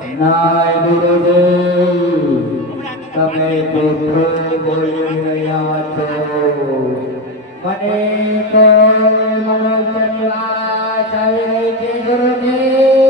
નાય ગુરુદેવ તમે જૂઠું બોલી રહ્યા છો. મને તો મનોજ ચંદ્રા ચાલી રહી છે ગુરુદેવ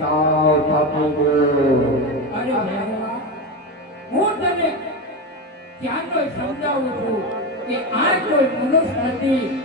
આ થાકી ગયો. અરે હું તને ક્યાંનો સમજાવું છું કે આ કોઈ મનુષ્ય નથી.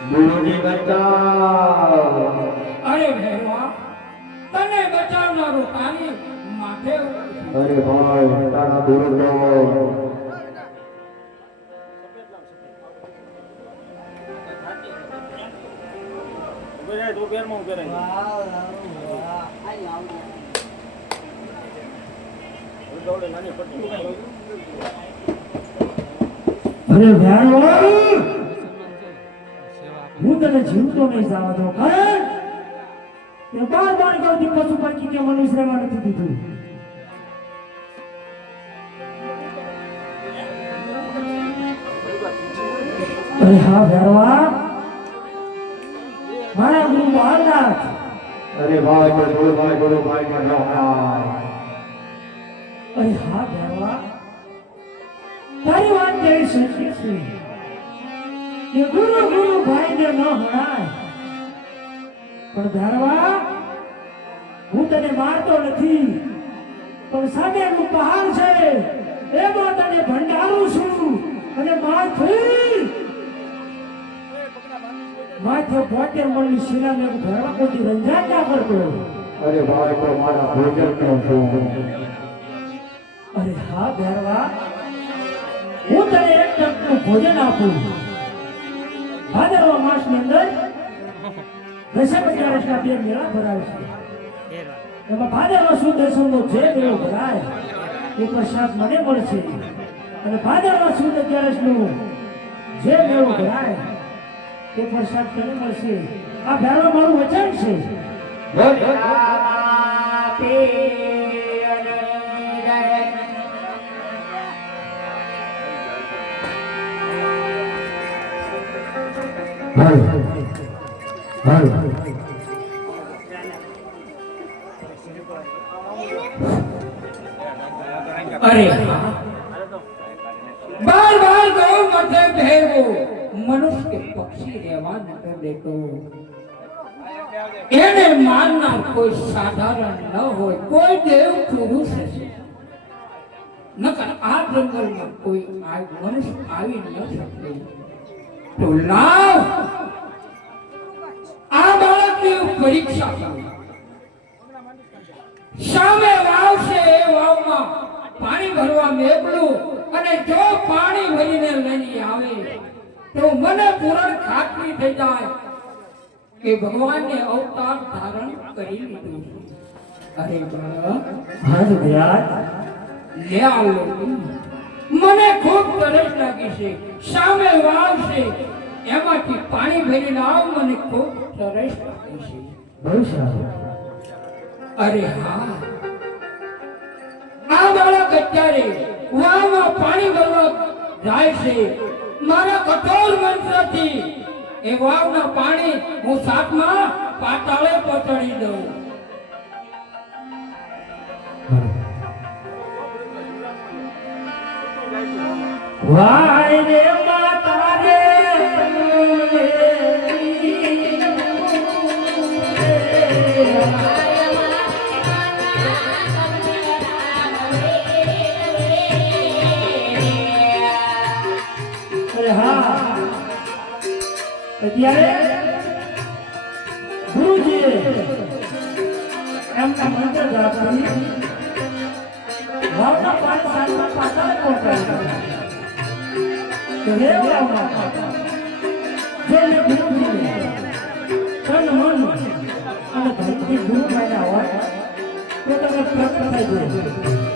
ગુરુજી બચાવ અરે ભેરવા તને બચાવનારું તારી માથે ઉતર્યું. અરે ભાઈ તારા ગુરુ તો અરે ભેણો હું તને જીવતો નહીં જવા દઉં કારણ કે બાર બાર ગાવથી પશુ પંખી કે મનુષ્ય રહેવા નથી દીધું. અરે હા ભેરવા મારા ગુરુ મહારાજ અરે ભાઈ ગુરુ ભાઈ ગુરુ ભાઈ અરે હા ભેરવા તારી વાત કરી શકીએ છે. કે ગુરુ ગુરુ ભાઈને ન હણાય પણ ધારવા હું તને મારતો નથી. પણ સામેનું પહાડ છે. એમાં તને ભંડારું છું. અને માથું માથે પોતે મળી શિલાને હું ભેરવા કોઈ રંજાત ના કરતો. અરે ભાઈ તો મારા ભોજન છું. અરે હા ભેરવા હું તને એક ટકનું ભોજન આપું. દશક અગિયારસના બે મેળા ભરાવશે. એમાં ભાદરવા સુદ દસમનો જે મેળો ભરાય એ પ્રસાદ મને મળશે. અને ભાદરવા સુદ અગિયારસનું જે મેળો ભરાય એ પ્રસાદ તને મળશે. આ ભેરવા મારું વચન છે. અરે બાર બાર ગૌ માથે ભેરવો મનુષ્ય કે પક્ષી રહેવા નતો દેતો એને માનનાર કોઈ સાધારણ ન હોય કોઈ દેવ પુરુષ છે. નકર આ જંગલમાં કોઈ આ મનુષ્ય આવી ન શકે. તો લાવ. આ બાળકની પરીક્ષા. સામે વાવમાં પાણી ભરવા મેકલું અને જો પાણી ભરીને લઈ આવે તો મને પૂરણ ખાતરી થઈ જાય કે ભગવાનને અવતાર ધારણ કરી લીધું. અરે બાળક હા લે આવો. મને ખૂબ તરસ લાગી છે સામે વાવ છે એમાંથી પાણી ભરીને આવ મને ખૂબ તરસ લાગી છે. બહુ સારું. અરે હા આ ગત્યારે કુવામાં પાણી ભરવા જાય છે. મારા કઠોર મંત્રથી એ વાવના પાણી હું સાતમાં પાતાળે પહોંચાડી દઉં. વાય રે અત્યારે ગુરુજીએ એમના મંત્ર જાપ કરી વાવના પાણી સાતમાં પાતાળ પહોંચાડી તો હે વાવના જો મેં ગુરુજીને તન મન અને ભક્તિ ગુરુ માન્યા હોય, તો તમે પ્રગટ થઈ જોઈએ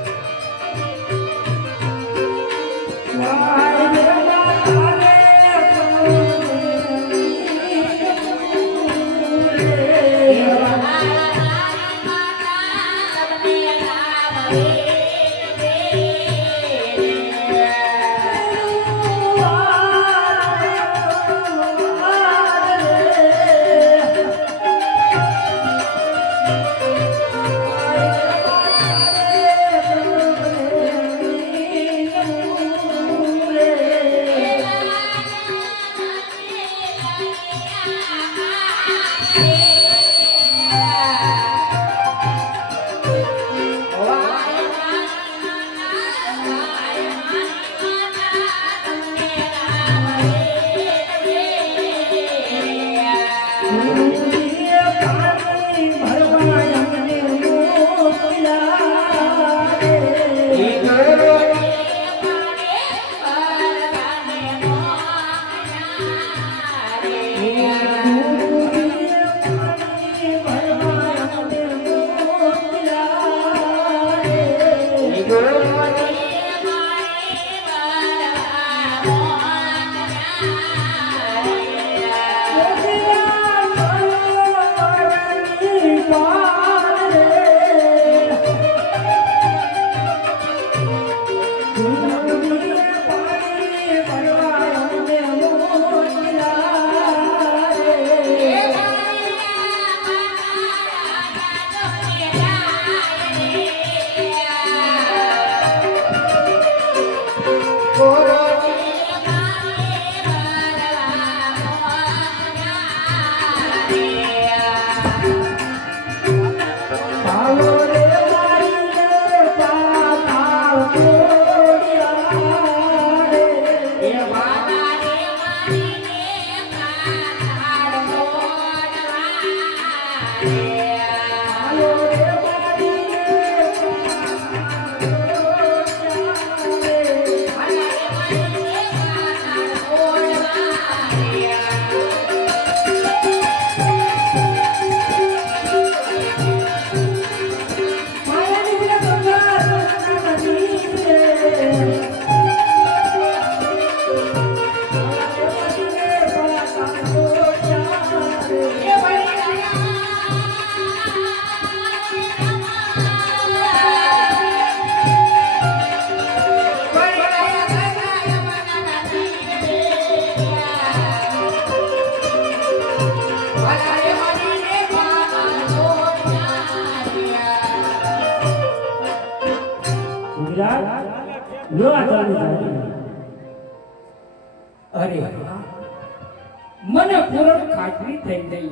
મને પૂરણ ખાતરી થઈ ગઈ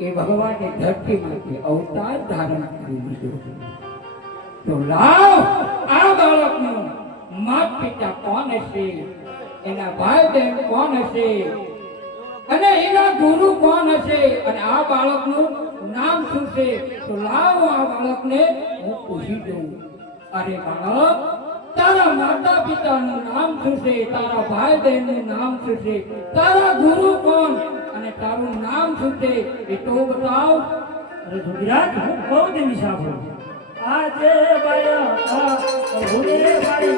એ ભગવાને ધરતીમાંથી અવતાર ધારણ કરી લીધો. તો લાવ, આ બાળકનું માત પિતા કોણ હશે? એના ભાઈ બહેન કોણ હશે? અને એના ગુરુ કોણ હશે? અને આ બાળકનું નામ શું છે? તો લાવ, આ બાળકને હું પૂછી દઉં. અરે બાળક તારા માતા પિતાનું નામ શું તારા ભાઈ બહેનનું નામ શું તારા ગુરુ કોણ? અને તારું નામ શું એ તો બતાવ. અરે ગુજરાત હું બહુ જ સાંભળું આજે બાયા ભૂલે બાઈ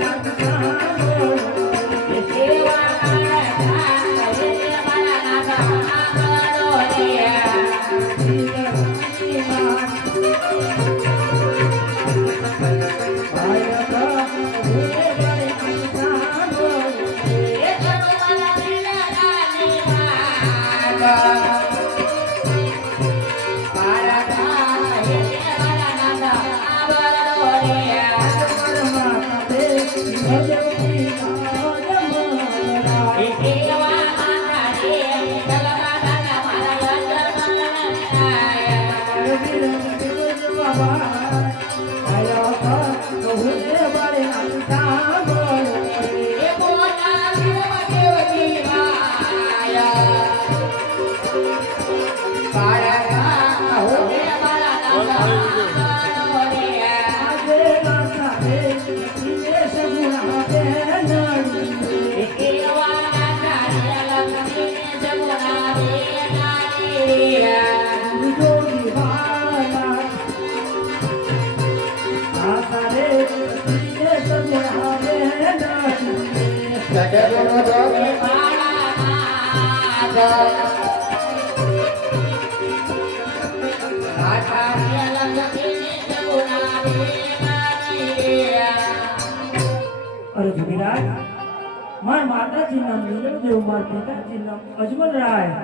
નામ નીલમદેવ મારા પિતાજી અજમલરાય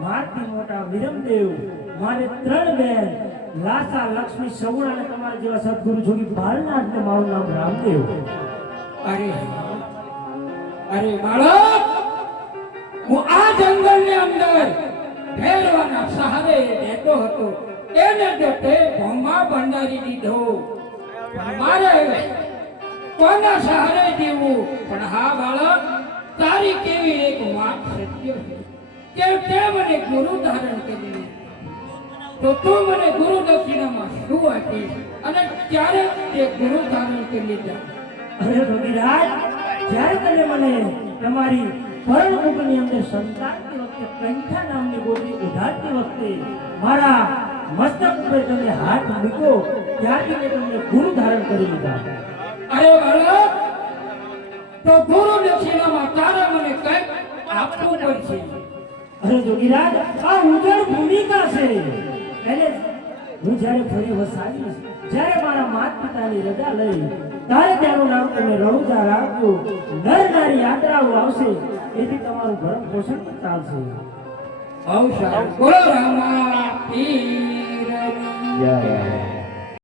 મારથી મોટા વિરમદેવ, મારે ત્રણ બેન, લાસા, લક્ષ્મી સગુણ અને તમારા જેવા સદગુરુ જોગી બાળનાથ ને મારું નામ રામદેવ. અરે અરે બાળક! હું આ જંગલની અંદર ભેરવાના સહારે રહેતો હતો. તેને તે ભોમા ભંડારી દીધો. મારે કોના સહારે જીવવું? પણ હા, બાળક તારી કેવી એક વાત સત્ય કે તે મને ગુરુ ધારણ કરી તો તું મને ગુરુ દક્ષિણામાં શું આપીશ? અને ક્યારે તે ગુરુ ધારણ કરી લીધા અરે ભગીરાજ જ્યારે તમે મને તમારી પરણકુંભની અંદર સંતાનની વખતે કંઠા નામની ગોળી ઉધારતી વખતે મારા મસ્તક ઉપર તમે હાથ મૂક્યો ત્યારથી મેં તમને ગુરુ ધારણ કરી લીધા. અરે બાળક તો ગુરુ દક્ષિણામાં તારે મને કંઈક આપવું પડશે. અરે જોગીરાજ આ ઉજળ ભૂમિકા છે. એટલે હું જ્યારે ફરી વસાવીશ જ્યારે મારા માત પિતાની રજા લઈ ત્યારે તેનું નામ તમે રણુજા રાખજો. નર નારી યાત્રાઓ આવશે એથી તમારું ભરણ પોષણ પણ ચાલશે. બહુ બોલો રામા. પીરની જય.